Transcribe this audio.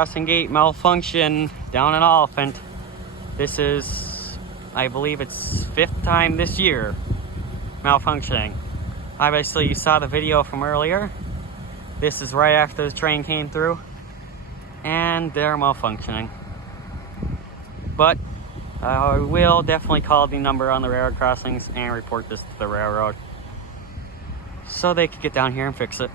crossing gate malfunction down in Oliphant. This is, I believe it's 5th time this year malfunctioning. Obviously you saw the video from earlier. This is right after the train came through and they're malfunctioning. But I will definitely call the number on the railroad crossings and report this to the railroad so they can get down here and fix it.